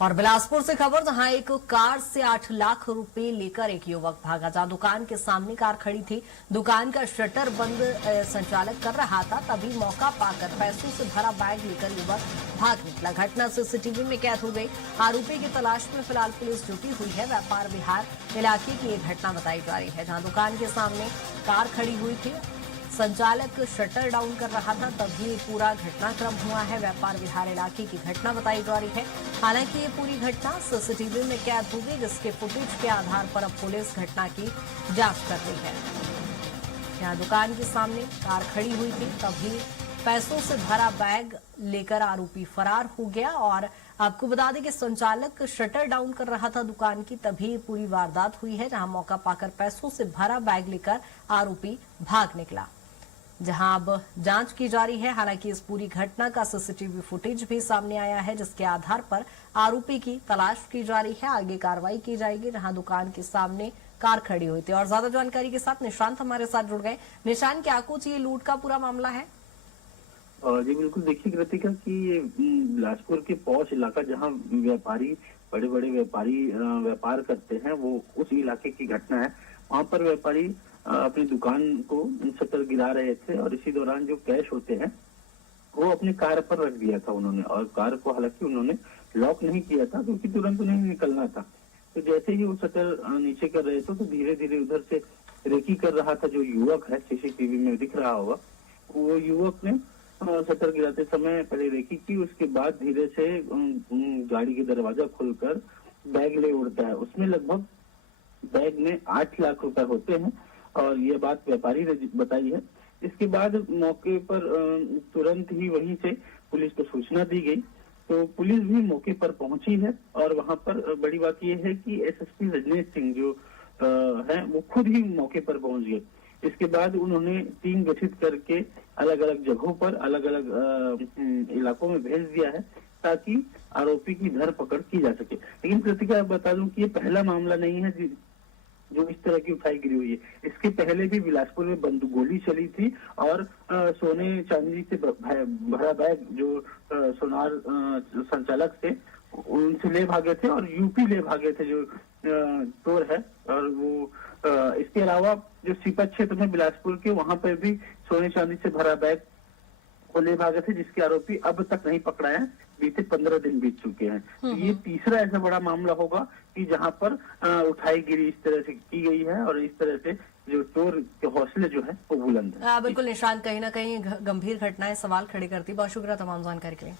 और बिलासपुर से खबर, जहां एक कार से 8 लाख रुपए लेकर एक युवक भागा। जहां दुकान के सामने कार खड़ी थी, दुकान का शटर बंद संचालक कर रहा था, तभी मौका पाकर पैसों से भरा बैग लेकर युवक भाग निकला। घटना सीसीटीवी में कैद हो गई। आरोपी की तलाश में फिलहाल पुलिस जुटी हुई है। व्यापार विहार इलाके की यह घटना बताई जा रही है, जहां दुकान के सामने कार खड़ी हुई थी, संचालक शटर डाउन कर रहा था, तभी पूरा घटनाक्रम हुआ है। व्यापार विहार इलाके की घटना बताई जा रही है। हालांकि ये पूरी घटना सीसीटीवी में कैद हो गई, जिसके फुटेज के आधार पर अब पुलिस घटना की जांच कर रही है। यहाँ दुकान के सामने कार खड़ी हुई थी, तभी पैसों से भरा बैग लेकर आरोपी फरार हो गया। और आपको बता दें कि संचालक शटर डाउन कर रहा था दुकान की, तभी पूरी वारदात हुई है, जहां मौका पाकर पैसों से भरा बैग लेकर आरोपी भाग निकला। जहां अब जांच की जा रही है। हालांकि इस पूरी घटना का सीसीटीवी फुटेज भी सामने आया है, जिसके आधार पर आरोपी की तलाश की जा रही है। आगे कार्रवाई की जाएगी। जहां दुकान के सामने कार खड़ी हुई थी। और ज्यादा जानकारी के साथ निशांत हमारे साथ जुड़ गए। निशांत, क्या कुछ ये लूट का पूरा मामला है? जी बिल्कुल, देखिए कृतिका कि ये बिलासपुर के पॉश इलाका जहाँ व्यापारी बड़े बड़े व्यापारी व्यापार करते हैं, वो उस इलाके की घटना है। वहाँ पर व्यापारी अपनी दुकान को शटर गिरा रहे थे और इसी दौरान जो कैश होते हैं वो अपनी कार पर रख दिया था उन्होंने। और कार को हालांकि उन्होंने लॉक नहीं किया था, क्योंकि तुरंत उन्हें निकलना था। तो जैसे ही वो शटर नीचे कर रहे थे, तो धीरे धीरे उधर से रेकी कर रहा था जो युवक है, सीसीटीवी में दिख रहा होगा। वो युवक ने शटर गिराते समय पहले रेकी की, उसके बाद धीरे से गाड़ी की दरवाजा खोलकर बैग ले उड़ता है। उसमें लगभग बैग में 8 लाख रुपए होते हैं, और ये बात व्यापारी ने बताई है। इसके बाद मौके पर तुरंत ही वहीं से पुलिस को सूचना दी गई। तो पुलिस भी मौके पर पहुंची है, और वहां पर बड़ी बात यह है कि एसएसपी रजनीश सिंह जो है, वो खुद ही मौके पर पहुंच गए। इसके बाद उन्होंने टीम गठित करके अलग अलग जगहों पर अलग अलग इलाकों में भेज दिया है, ताकि आरोपी की धरपकड़ की जा सके। लेकिन कृतिका बता दूं कि ये पहला मामला नहीं है जो इस तरह की उठाईगिरी हुई है। इसके पहले भी बिलासपुर में बंदूक गोली चली थी, और सोने चांदी से भरा बैग जो सोनार संचालक थे उनसे ले भागे थे, और यूपी ले भागे थे जो चोर है। और वो इसके अलावा जो सीपत क्षेत्र में बिलासपुर के, वहां पर भी सोने चांदी से भरा बैग को ले भागे थे, जिसके आरोपी अब तक नहीं पकड़ा है। बीते 15 दिन बीत चुके हैं। तो ये तीसरा ऐसा बड़ा मामला होगा कि जहां पर उठाईगिरी इस तरह से की गई है, और इस तरह से जो चोर के हौसले जो है वो बुलंद है। बिल्कुल निशांत, कहीं ना कहीं गंभीर घटनाएं सवाल खड़े करती। बहुत शुक्रिया तमाम जानकारी के लिए।